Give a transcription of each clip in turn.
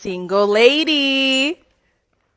Single lady.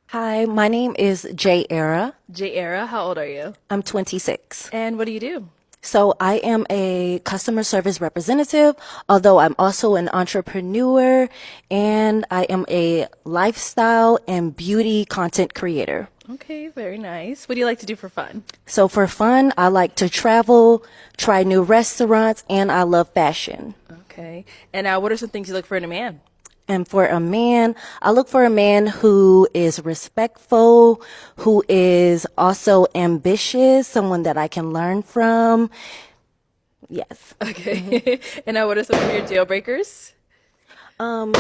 Hi, my name is Jay Era. J Era, how old are you? I'm 26. And what do you do? So I am a customer service representative, although I'm also an entrepreneur and I am a lifestyle and beauty content creator. Okay, very nice. What do you like to do for fun? So for fun, I like to travel, try new restaurants, and I love fashion. Okay. And what are some things you look for in a man? And for a man, I look for a man who is respectful, who is also ambitious, someone that I can learn from. Yes. Okay. And what are some of your deal breakers? I'm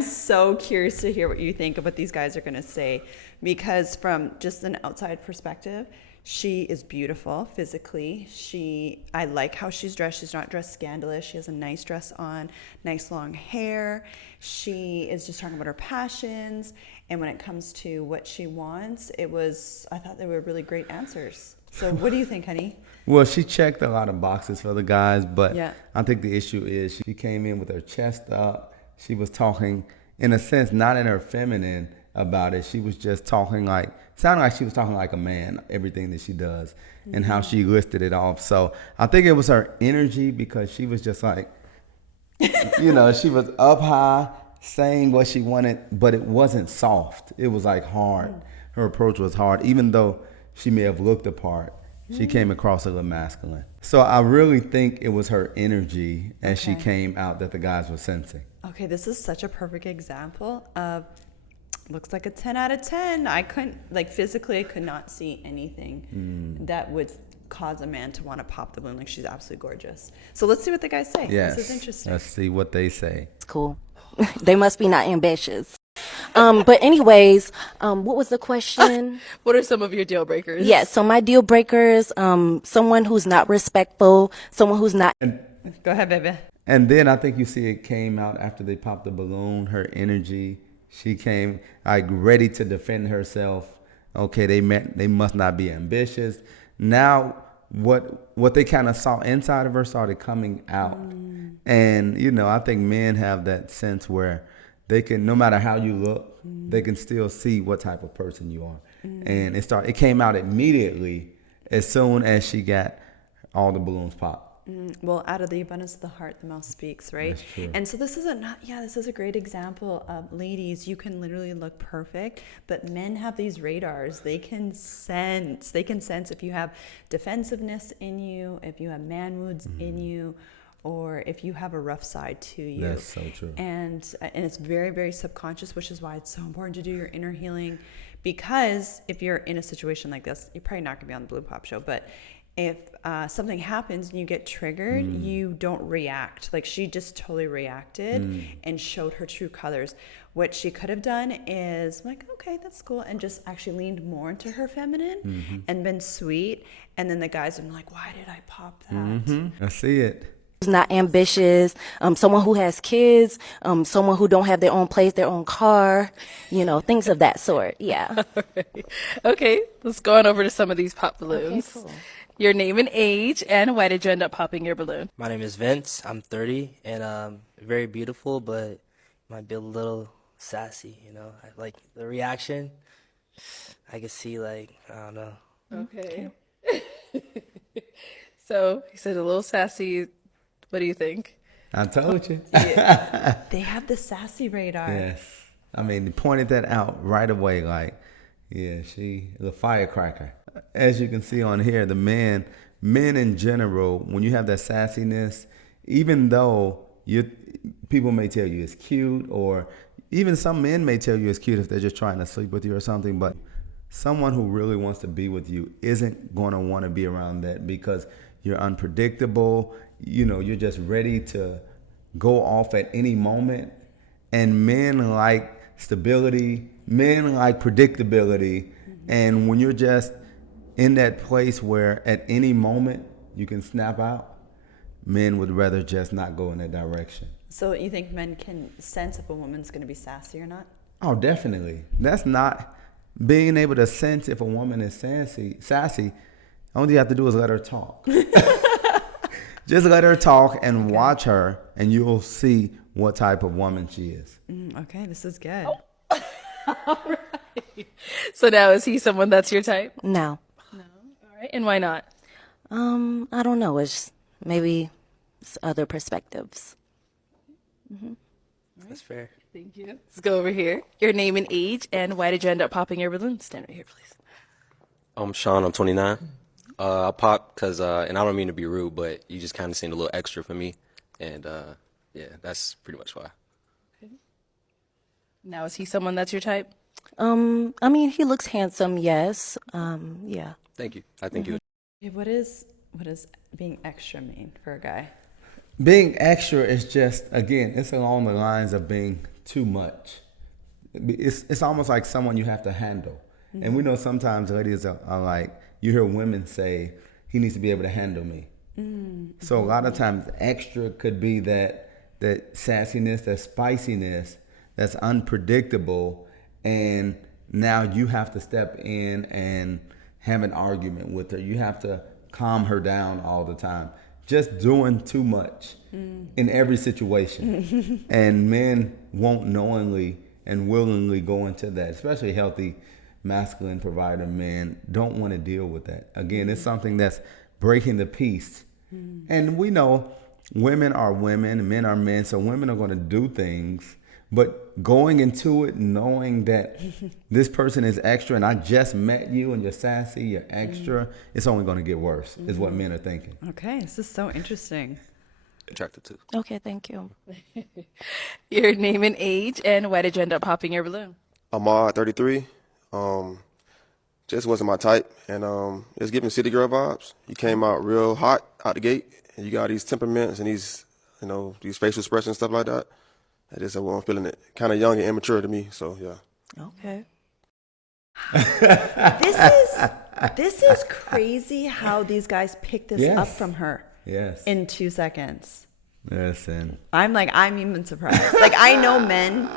so curious to hear what you think of what these guys are going to say, because from just an outside perspective, she is beautiful physically. I like how she's dressed. She's not dressed scandalous. She has a nice dress on, nice long hair. She is just talking about her passions. And when it comes to what she wants, I thought they were really great answers. So what do you think, honey? Well, she checked a lot of boxes for the guys, but Yeah. I think the issue is she came in with her chest up. She was talking, in a sense, not in her feminine about it. She was just talking sounded like she was talking like a man, everything that she does and how she listed it off. So I think it was her energy, because she was just like, she was up high saying what she wanted, but it wasn't soft. It was like hard. Her approach was hard. Even though she may have looked the part, she came across a little masculine. So I really think it was her energy as she came out that the guys were sensing. Okay, this is such a perfect example of looks like a 10 out of 10. Physically, I could not see anything that would cause a man to want to pop the balloon. Like, she's absolutely gorgeous. So let's see what the guys say. Yes. This is interesting. Let's see what they say. It's cool. They must be not ambitious. But anyways, what was the question? What are some of your deal breakers? Yes, so my deal breakers, someone who's not respectful, someone who's not. Go ahead, baby. And then I think you see it came out after they popped the balloon, her energy. She came like ready to defend herself. Okay, they must not be ambitious. Now what they kind of saw inside of her started coming out. And I think men have that sense where they can, no matter how you look, they can still see what type of person you are. And it came out immediately as soon as she got all the balloons popped. Well, out of the abundance of the heart, the mouth speaks, right? That's true. And so this is a great example of, ladies, you can literally look perfect, but men have these radars. They can sense if you have defensiveness in you, if you have man moods in you, or if you have a rough side to you. That's so true. And it's very, very subconscious, which is why it's so important to do your inner healing, because if you're in a situation like this, you're probably not going to be on the Blue Pop Show, but if something happens and you get triggered, you don't react. Like, she just totally reacted and showed her true colors. What she could have done is like, okay, that's cool, and just actually leaned more into her feminine and been sweet. And then the guys would be like, why did I pop that? I see it. Who's not ambitious, someone who has kids, someone who don't have their own place, their own car, things of that sort. Yeah. Okay, let's go on over to some of these pop balloons. Okay, cool. Your name and age, and why did you end up popping your balloon? My name is Vince. I'm 30 and very beautiful, but might be a little sassy, I like the reaction. I could see I don't know. Okay. So, he said a little sassy. What do you think? I told you. They have the sassy radar. Yes. I mean, they pointed that out right away. She the firecracker. As you can see on here, the men in general, when you have that sassiness, even though people may tell you it's cute, or even some men may tell you it's cute if they're just trying to sleep with you or something, but someone who really wants to be with you isn't going to want to be around that, because you're unpredictable. You're just ready to go off at any moment. And men like stability, men like predictability. And when you're just in that place where at any moment you can snap out, men would rather just not go in that direction. So you think men can sense if a woman's going to be sassy or not? Oh, definitely. That's not being able to sense if a woman is sassy. All you have to do is let her talk. Just let her talk and watch her, and you'll see what type of woman she is. Okay, this is good. So now, is he someone that's your type? No. All right. And why not? I don't know. It's maybe it's other perspectives. That's fair. Thank you. Let's go over here. Your name and age, and why did you end up popping your balloon? Stand right here, please. I'm Sean. I'm 29. I popped because, and I don't mean to be rude, but you just kind of seemed a little extra for me, and yeah, that's pretty much why. Now, is he someone that's your type? I mean, he looks handsome, yes. Yeah. Thank you. I think you. Okay, what is being extra mean for a guy? Being extra is just, again, it's along the lines of being too much. It's almost like someone you have to handle. And we know sometimes ladies are like, you hear women say, he needs to be able to handle me. So a lot of times extra could be that sassiness, that spiciness, that's unpredictable. And now you have to step in and have an argument with her. You have to calm her down all the time. Just doing too much in every situation. And men won't knowingly and willingly go into that, especially healthy masculine provider men don't want to deal with that. Again, it's something that's breaking the peace. And we know women are women, men are men, so women are going to do things. But going into it knowing that this person is extra and I just met you and you're sassy, you're extra, it's only going to get worse, is what men are thinking. Okay, this is so interesting. Attracted to. Okay, thank you. Your name and age, and why did you end up popping your balloon? I'm 33. Just wasn't my type, and it's giving city girl vibes. You came out real hot out the gate, and you got these temperaments and these, these facial expressions and stuff like that. I just I'm feeling it. Kind of young and immature to me, so yeah. Okay. This is crazy how these guys pick this up Yes. from her Yes. in 2 seconds. Listen. I'm even surprised. Like, I know men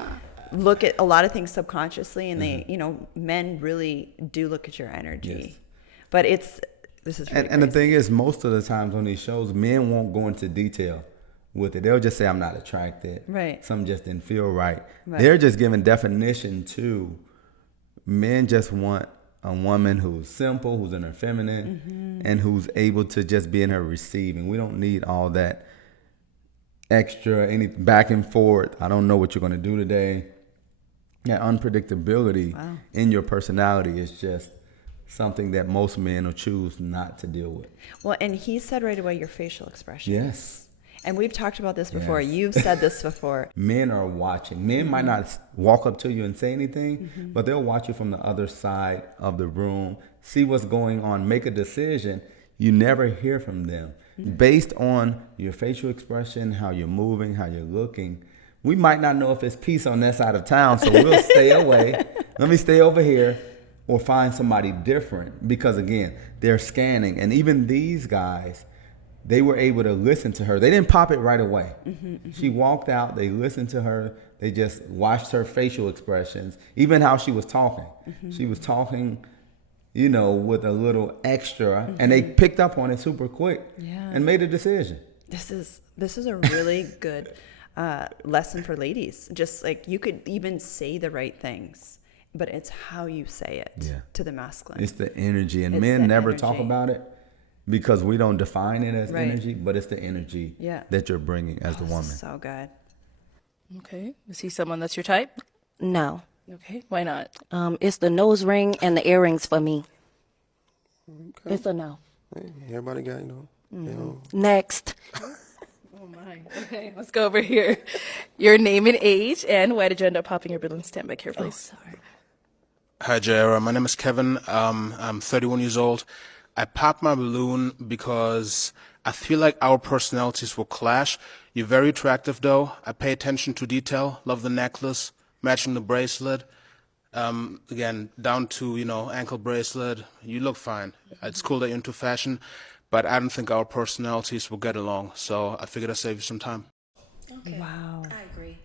look at a lot of things subconsciously, and they, men really do look at your energy. Yes. But this is really And the crazy. thing is, most of the times on these shows, men won't go into detail with it. They'll just say, I'm not attracted. Right. Something just didn't feel right. Right. They're just giving definition to men just want a woman who's simple, who's in her feminine, and who's able to just be in her receiving. We don't need all that extra, any back and forth. I don't know what you're going to do today. That unpredictability in your personality is just something that most men will choose not to deal with. Well, and he said right away your facial expression. Yes. And we've talked about this before. Yes. You've said this before. Men are watching. Men might not walk up to you and say anything, but they'll watch you from the other side of the room, see what's going on, make a decision. You never hear from them. Based on your facial expression, how you're moving, how you're looking, we might not know if it's peace on that side of town, so we'll stay away. Let me stay over here or find somebody different because, again, they're scanning. And even these guys, they were able to listen to her. They didn't pop it right away. She walked out. They listened to her. They just watched her facial expressions, even how she was talking. She was talking, with a little extra, and they picked up on it super quick and made a decision. This is a really good lesson for ladies. Just like, you could even say the right things, but it's how you say it to the masculine. It's the energy, and It's men the never energy. talk about it because we don't define it as Right. energy, but it's the energy that you're bringing as the This woman. is so good. Okay. Is he someone that's your type? No. Okay. Why not? It's the nose ring and the earrings for me. It's a no. Hey, everybody got, Next. Oh my. Okay. Let's go over here. Your name and age, and why did you end up popping your balloon? Stand back here, please. Hi, Jaira. My name is Kevin. I'm 31 years old. I popped my balloon because I feel like our personalities will clash. You're very attractive, though. I pay attention to detail. Love the necklace, matching the bracelet. Again, down to, ankle bracelet. You look fine. It's cool that you're into fashion, but I don't think our personalities will get along. So I figured I'd save you some time. Wow. I agree.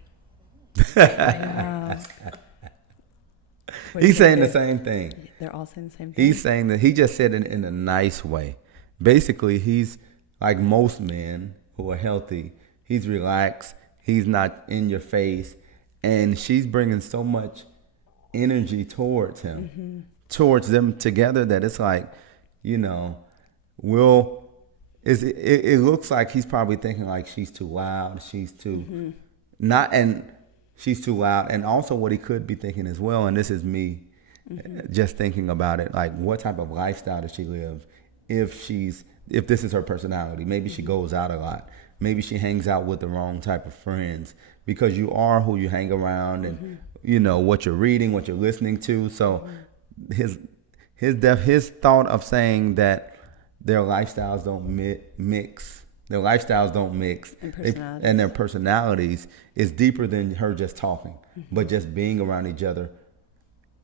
He's saying the same thing. They're all saying the same thing. He's saying that he just said it in a nice way. Basically, he's like most men who are healthy, he's relaxed, he's not in your face, and she's bringing so much energy towards him, towards them together, that it's like, you know, it looks like he's probably thinking like she's too loud, she's too not, and she's too loud. And also what he could be thinking as well, and this is me just thinking about it, like what type of lifestyle does she live if this is her personality? Maybe she goes out a lot. Maybe she hangs out with the wrong type of friends, because you are who you hang around, and you know what you're reading, what you're listening to. So his thought of saying that their lifestyles don't mix. Their lifestyles don't mix, and their personalities is deeper than her just talking, but just being around each other.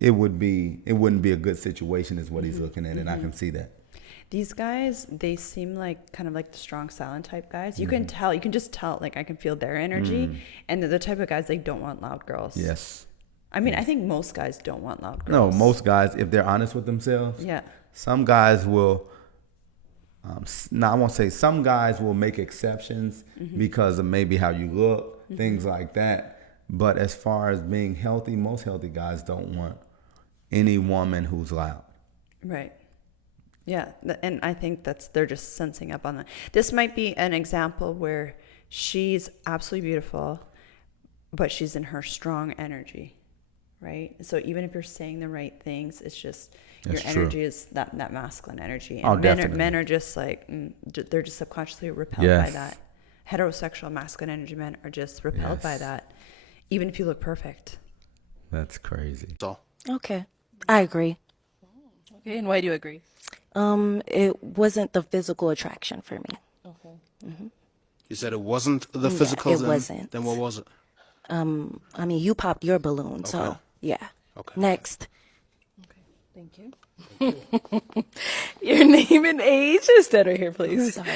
It wouldn't be a good situation, is what he's looking at, and I can see that. These guys, they seem like kind of like the strong, silent type guys. You can tell, you can just tell, like I can feel their energy, and they're the type of guys, they don't want loud girls. Yes. I mean, I think most guys don't want loud girls. No, most guys, if they're honest with themselves, Yeah. some guys will. I won't say some guys will make exceptions because of maybe how you look, things like that. But as far as being healthy, most healthy guys don't want any woman who's loud. Right. Yeah. And I think they're just sensing up on that. This might be an example where she's absolutely beautiful, but she's in her strong energy. Right. So even if you're saying the right things, it's just That's your true. energy is that masculine energy. Oh, And definitely. men are just like, they're just subconsciously repelled by Yes. that. Heterosexual masculine energy men are just repelled by Yes. that, even if you look perfect. That's crazy. So Okay. I agree. Okay, and why do you agree? It wasn't the physical attraction for me. you said it wasn't the Yeah, physical. it then, wasn't. Then what was it? I mean, you popped your balloon, so Okay. yeah. Okay. Next. Thank you. Your name and age. Stand right here, please. Sorry.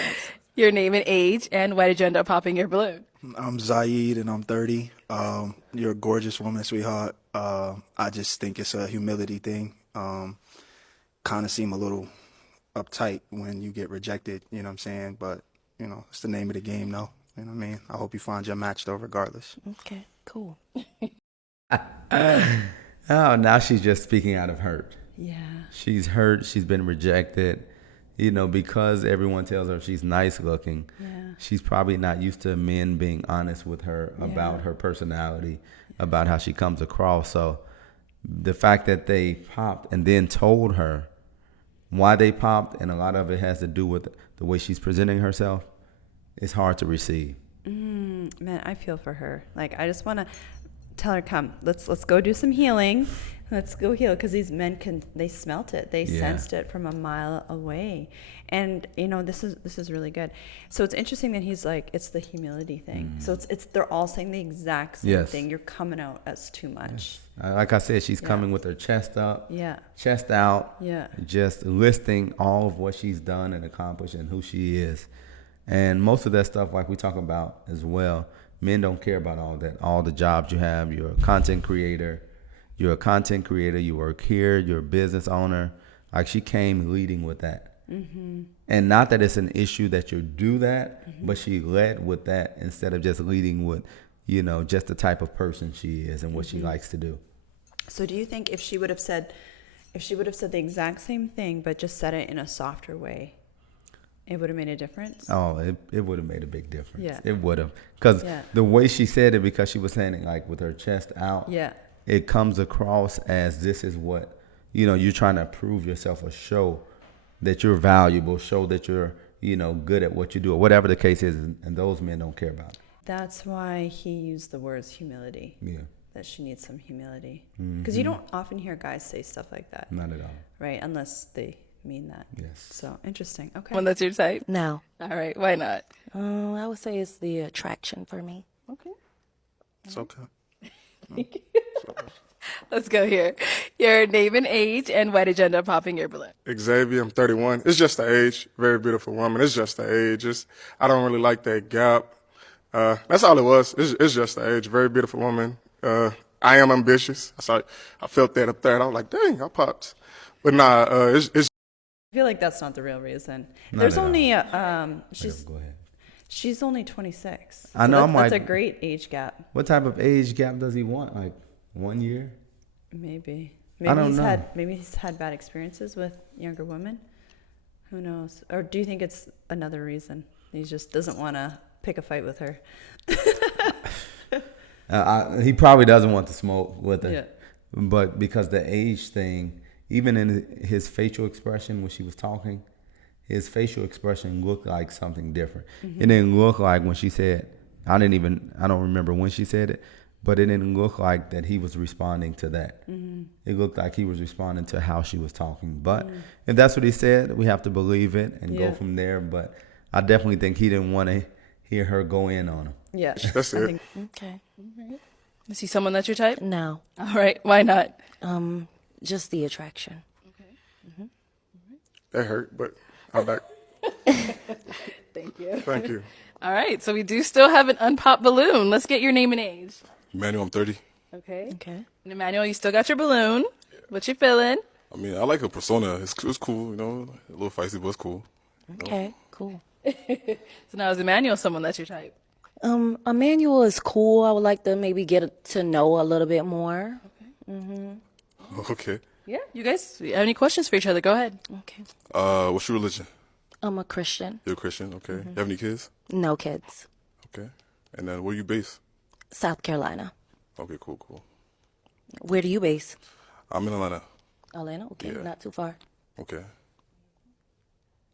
Your name and age, and why did you end up popping your balloon? I'm Zaid and I'm 30. You're a gorgeous woman, sweetheart. I just think it's a humility thing. Kind of seem a little uptight when you get rejected, you know what I'm saying? But, you know, it's the name of the game, though. You know what I mean? I hope you find your match, though, regardless. Okay, cool. Oh, now she's just speaking out of hurt. Yeah. She's hurt. She's been rejected. You know, because everyone tells her she's nice looking. Yeah. She's probably not used to men being honest with her about her personality, about how she comes across. So the fact that they popped and then told her why they popped, and a lot of it has to do with the way she's presenting herself, it's hard to receive. Man, I feel for her. Like, I just want to tell her, come, let's go do some healing. Let's go heal, because these men they smelt it. They sensed it from a mile away. And, you know, this is really good. So it's interesting that he's like, it's the humility thing. So it's they're all saying the exact same thing. You're coming out as too much. Like I said, she's coming with her chest up, Yeah. chest out, Yeah. just listing all of what she's done and accomplished and who she is. And most of that stuff, like we talk about as well, men don't care about all that, all the jobs you have. You're a content creator. You work here, you're a business owner. Like, she came leading with that. And not that it's an issue that you do that, but she led with that instead of just leading with, you know, just the type of person she is and what she likes to do. So do you think if she would have said the exact same thing, but just said it in a softer way, it would have made a difference? Oh, it would have made a big difference. Yeah. It would have. Because Yeah. the way she said it, because she was saying it like with her chest out, Yeah. it comes across as this is what, you know, you're trying to prove yourself or show that you're valuable, show that you're, you know, good at what you do, or whatever the case is. And those men don't care about it. That's why he used the words humility. Yeah, That she needs some humility. Because you don't often hear guys say stuff like that, not at all. right? Unless they mean that. Yes. So interesting. Okay. One that's your type? No. All right, why not? I would say it's the attraction for me. Okay. It's okay. Let's go here. Your name and age, and why did you end up popping your balloon? Xavier, I'm 31. It's just the age. Very beautiful woman. It's just the age. I don't really like that gap. That's all it was. It's just the age. Very beautiful woman. I am ambitious. I felt that up there, and I was like, dang, I popped. But nah, it's I feel like that's not the real reason. Not There's at all. only Go ahead. she's only 26. I know, I'm That's a like- great age gap. What type of age gap does he want? Like 1 year? Maybe. I don't know. Maybe he's had bad experiences with younger women. Who knows? Or do you think it's another reason? He just doesn't want to pick a fight with her. He probably doesn't want to smoke with her. Yeah. But because the age thing, even in his facial expression when she was talking, his facial expression looked like something different. It didn't look like when she said, I don't remember when she said it, but it didn't look like that he was responding to that. It looked like he was responding to how she was talking. But if that's what he said, we have to believe it and go from there. But I definitely think he didn't want to hear her go in on him. Yeah. That's it. Okay. Is he someone that's your type? No. All right. Why not? Just the attraction. That hurt, but I'm back. Thank you. Thank you. All right. So we do still have an unpopped balloon. Let's get your name and age. Emmanuel, I'm 30. Okay. Okay. And Emmanuel, you still got your balloon. What you feeling? I mean, I like her persona. It's cool, you know, a little feisty, but it's cool. Okay, cool. So now is Emmanuel someone that's your type? Emmanuel is cool. I would like to maybe get to know a little bit more. Okay. Yeah. You guys have any questions for each other? Go ahead. Okay. What's your religion? I'm a Christian. You're a Christian, okay. You have any kids? No kids. Okay. And then where you based? South Carolina. Okay, cool. Where do you base? I'm in Atlanta. Atlanta? Okay, Yeah. not too far. Okay.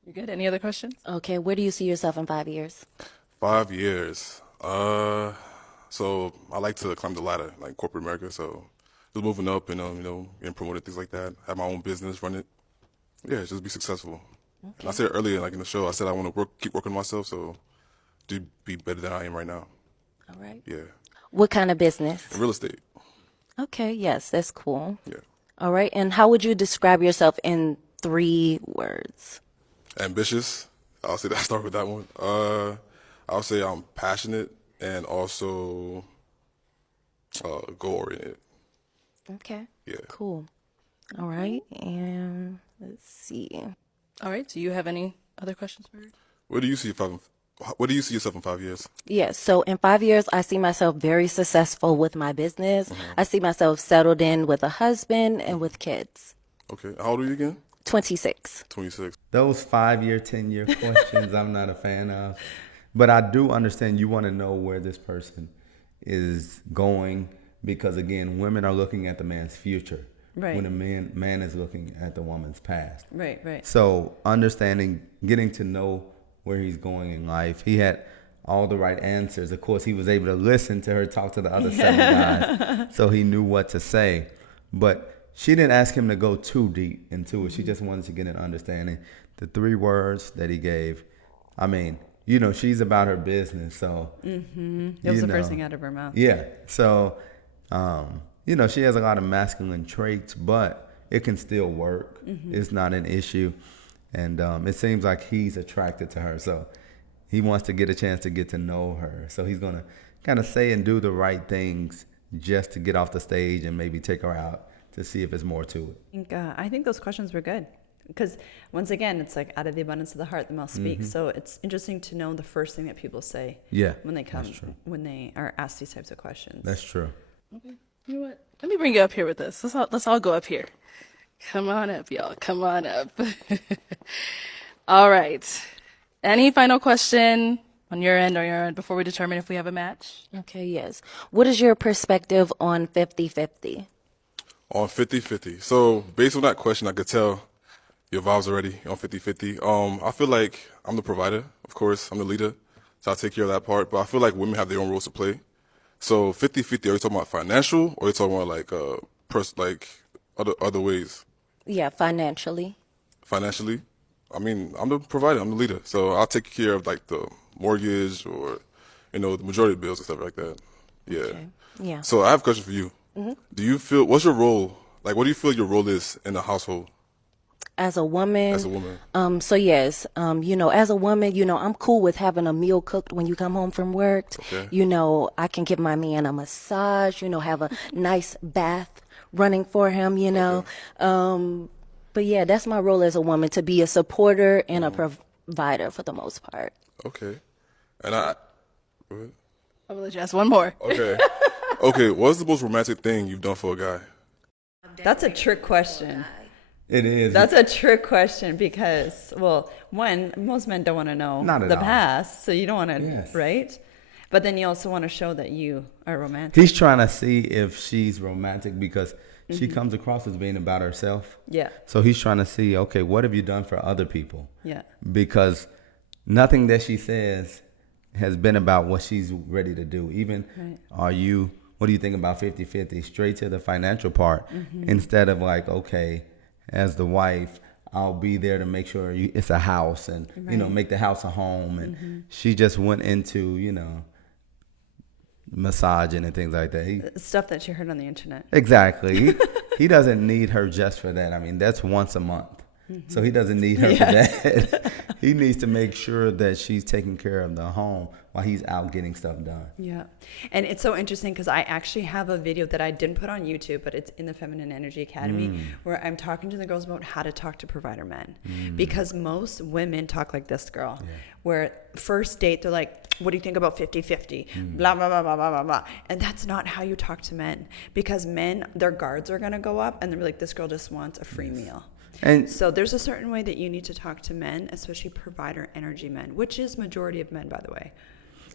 You good? Any other questions? Okay, where do you see yourself in 5 years? 5 years. So I like to climb the ladder, like corporate America. So just moving up and getting promoted, things like that. Have my own business, run it. Yeah, just be successful. And I said earlier, like in the show, I said I want to keep working on myself, so to be better than I am right now. All right. Yeah, What kind of business? real estate. Okay, yes, that's cool. Yeah, All right, and how would you describe yourself in 3 words? ambitious. I'll say that. Start with that one. I'll say I'm passionate and also goal oriented. Okay. Yeah. Cool. All right, and let's see. All right. Do you have any other questions for her? Where do you see yourself in 5 years? Yes, so in 5 years, I see myself very successful with my business. I see myself settled in with a husband and with kids. Okay. How old are you again? 26. 26. Those 5-year, 10-year questions, I'm not a fan of. But I do understand you want to know where this person is going because, again, women are looking at the man's future. Right. When a man is looking at the woman's past. Right. So understanding, getting to know where he's going in life. He had all the right answers. Of course, he was able to listen to her talk to the other 7 guys, so he knew what to say. But she didn't ask him to go too deep into it. She just wanted to get an understanding. The 3 words that he gave, I mean, she's about her business, so. That was the first thing out of her mouth. Yeah. So, she has a lot of masculine traits, but it can still work. It's not an issue. And it seems like he's attracted to her. So he wants to get a chance to get to know her. So he's going to kind of say and do the right things just to get off the stage and maybe take her out to see if there's more to it. I think those questions were good. Because once again, it's like out of the abundance of the heart, the mouth speaks. So it's interesting to know the first thing that people say when they come, when they are asked these types of questions. That's true. Okay. You know what? Let me bring you up here with us. Let's all go up here. Come on up, y'all. Come on up. All right. Any final question on your end or your end before we determine if we have a match? Okay, yes. What is your perspective on 50-50? On 50-50. So based on that question, I could tell your vibes already on 50-50. I feel like I'm the provider, of course. I'm the leader, so I'll take care of that part. But I feel like women have their own roles to play. So 50-50, are you talking about financial or are you talking about like other ways? Yeah, financially. Financially? I mean, I'm the provider, I'm the leader. So I'll take care of like the mortgage or, the majority of bills and stuff like that. Yeah. Okay. Yeah. So I have a question for you. Do you feel, what's your role? Like, what do you feel your role is in the household? As a woman. As a woman. So yes, as a woman, I'm cool with having a meal cooked when you come home from work. Okay. I can give my man a massage, have a nice bath running for him, Okay. But But yeah, that's my role as a woman, to be a supporter and a provider for the most part. Okay. And I. Go ahead. I'm gonna let you ask one more. Okay. Okay. What's the most romantic thing you've done for a guy? That's a trick question. It is. That's a trick question because, well, one, most men don't want to know Not at the all. past, so you don't want to, Yes. right? But then you also want to show that you are romantic. He's trying to see if she's romantic because she comes across as being about herself. Yeah, So he's trying to see, okay, what have you done for other people? yeah, Because nothing that she says has been about what she's ready to do. Even Right. what do you think about 50-50? Straight to the financial part instead of like, okay, as the wife, I'll be there to make sure it's a house and, Right. make the house a home. And she just went into, massaging and things like that. stuff that you heard on the internet. Exactly. He doesn't need her just for that. I mean, that's once a month. So he doesn't need her for that. He needs to make sure that she's taking care of the home while he's out getting stuff done. Yeah. And it's so interesting because I actually have a video that I didn't put on YouTube, but it's in the Feminine Energy Academy where I'm talking to the girls about how to talk to provider men. Because most women talk like this girl, where first date, they're like, what do you think about 50-50? Blah, blah, blah, blah, blah, blah, blah. And that's not how you talk to men. Because men, their guards are going to go up and they're like, this girl just wants a free meal. And So there's a certain way that you need to talk to men, especially provider energy men, which is majority of men, by the way.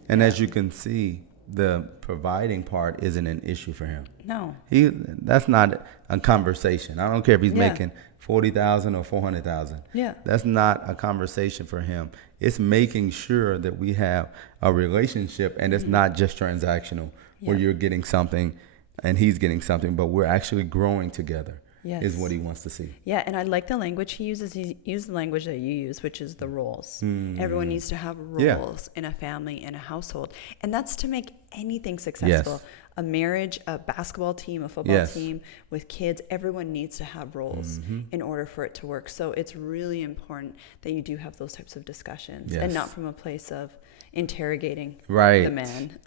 as you can see, the providing part isn't an issue for him. No. That's not a conversation. I don't care if he's Yeah. making 40,000 or 400,000. Yeah. That's not a conversation for him. It's making sure that we have a relationship and it's not just transactional where Yeah. you're getting something and he's getting something, but we're actually growing together. Yes. Is what he wants to see. Yeah, and I like the language he uses. He used the language that you use, which is the roles. Everyone needs to have Yeah. roles in a family, in a household. And that's to make anything successful. Yes. A marriage, a basketball team, a football Yes. team, with kids, everyone needs to have roles in order for it to work. So it's really important that you do have those types of discussions and Yes. not from a place of interrogating Right. the man.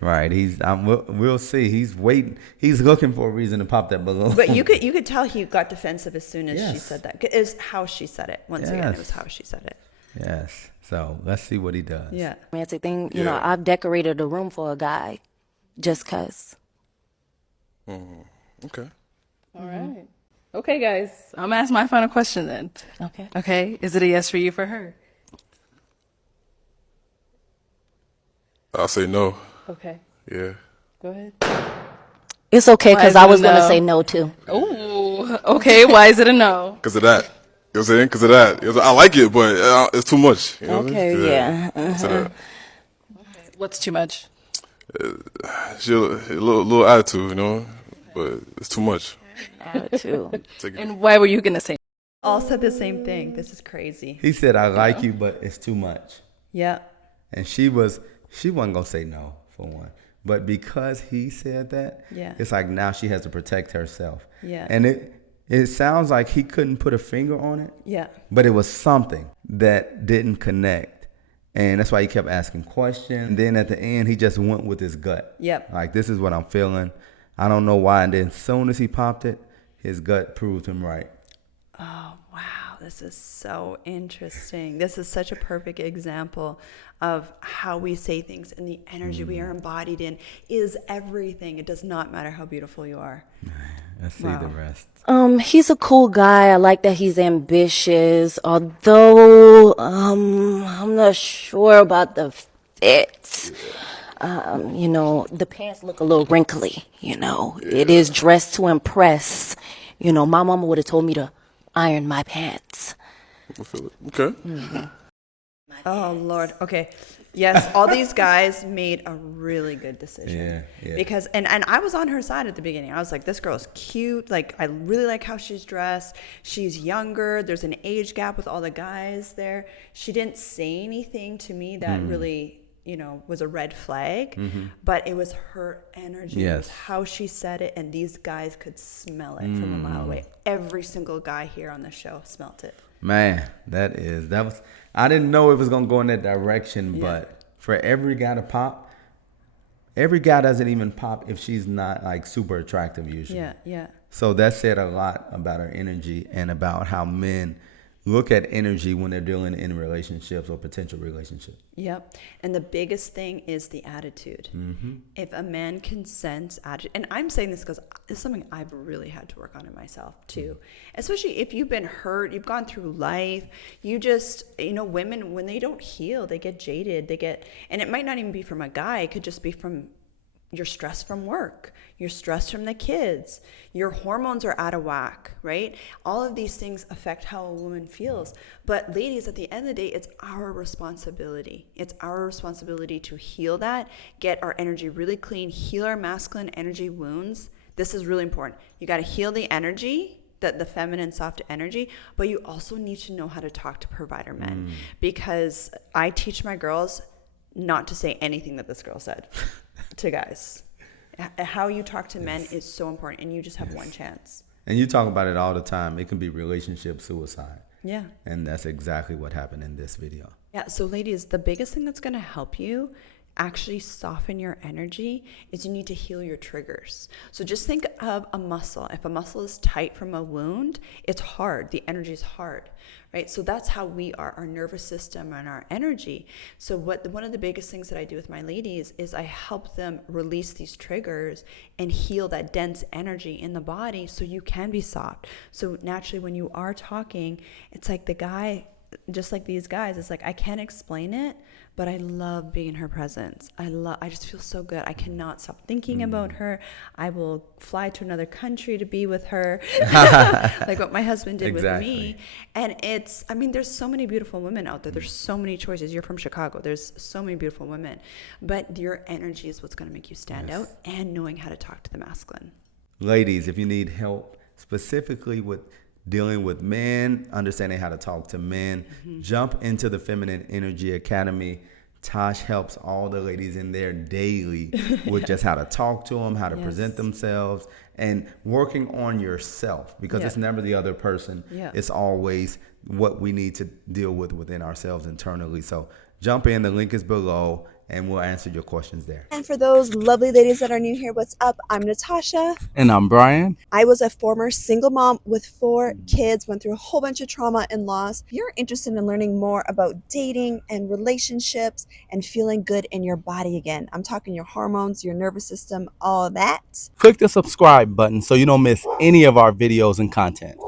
Right. We'll see. He's waiting. He's looking for a reason to pop that balloon. But you could tell he got defensive as soon as she Yes. said that. It is how she said it. Once again, it Yes. was how she said it. Yes. So let's see what he does. Yeah. Romantic thing, you know, I've decorated a room for a guy just 'cause. Okay. All right. Okay, guys. I'm gonna ask my final question then. Okay. Okay. Is it a yes for you for her? I'll say no. Okay. Yeah. Go ahead. It's okay Why because is I it a was going to no? say no too. Oh, okay. Why is it a no? Because of that. You know what I'm saying? Because of that. I like it, but it's too much. You know what I mean? Okay, yeah. Because of that. What's too much? She a little attitude, but it's too much. Attitude. Take it. And why were you gonna say? All said the same thing. This is crazy. He said, I like you, but it's too much. Yeah. And she wasn't gonna say no for one. But because he said that, Yeah. it's like now she has to protect herself. Yeah. And it sounds like he couldn't put a finger on it, Yeah. but it was something that didn't connect. And that's why he kept asking questions. And then at the end, he just went with his gut. Yep. Like, this is what I'm feeling. I don't know why. And then as soon as he popped it, his gut proved him right. Oh, wow. This is so interesting. This is such a perfect example of how we say things, and the energy we are embodied in is everything. It does not matter how beautiful you are. Let's see Wow. the rest. He's a cool guy. I like that he's ambitious, although I'm not sure about the fit. You know, the pants look a little wrinkly, It is dressed to impress. My mama would have told me to iron my pants. I feel it. Okay. Oh, Lord. Okay. Yes, all these guys made a really good decision. Yeah. Because, and I was on her side at the beginning. I was like, this girl's cute. Like, I really like how she's dressed. She's younger. There's an age gap with all the guys there. She didn't say anything to me that really, was a red flag. But it was her energy. It was Yes. how she said it. And these guys could smell it from a mile away. Every single guy here on the show smelt it. Man, that was. I didn't know it was gonna go in that direction, Yeah. but for every guy to pop, Every guy doesn't even pop if she's not like super attractive usually. Yeah, yeah. So that said a lot about her energy and about how men look at energy when they're dealing in relationships or potential relationships. Yep. And the biggest thing is the attitude. If a man can sense attitude, and I'm saying this because it's something I've really had to work on in myself too, especially if you've been hurt, you've gone through life, you just, women, when they don't heal, they get jaded, and it might not even be from a guy, it could just be from your stress from work, your stress from the kids, your hormones are out of whack, right? All of these things affect how a woman feels. But ladies, at the end of the day, it's our responsibility. It's our responsibility to heal that, get our energy really clean, heal our masculine energy wounds. This is really important. You got to heal the energy, the feminine soft energy, but you also need to know how to talk to provider men, because I teach my girls not to say anything that this girl said to guys. How you talk to men is so important, and you just have one chance. And you talk about it all the time. It can be relationship suicide. Yeah. And that's exactly what happened in this video. Yeah. So ladies, the biggest thing that's going to help you actually soften your energy is you need to heal your triggers. So just think of a muscle. If a muscle is tight from a wound, it's hard. The energy is hard, right? So that's how we are, our nervous system and our energy. So one of the biggest things that I do with my ladies is I help them release these triggers and heal that dense energy in the body so you can be soft. So naturally, when you are talking, it's like the guy, just like these guys, it's like, I can't explain it, but I love being in her presence. I just feel so good. I cannot stop thinking about her. I will fly to another country to be with her, like what my husband did with me. And there's so many beautiful women out there. There's so many choices. You're from Chicago. There's so many beautiful women, but your energy is what's going to make you stand out, and knowing how to talk to the masculine. Ladies, if you need help specifically with dealing with men, understanding how to talk to men, jump into the Feminine Energy Academy. Tosh helps all the ladies in there daily with just how to talk to them, how to present themselves, and working on yourself, because it's never the other person. It's always what we need to deal with within ourselves internally. So jump in. The link is below, and we'll answer your questions there. And for those lovely ladies that are new here, what's up? I'm Natasha. And I'm Brian. I was a former single mom with 4 kids, went through a whole bunch of trauma and loss. If you're interested in learning more about dating and relationships and feeling good in your body again, I'm talking your hormones, your nervous system, all that. Click the subscribe button so you don't miss any of our videos and content.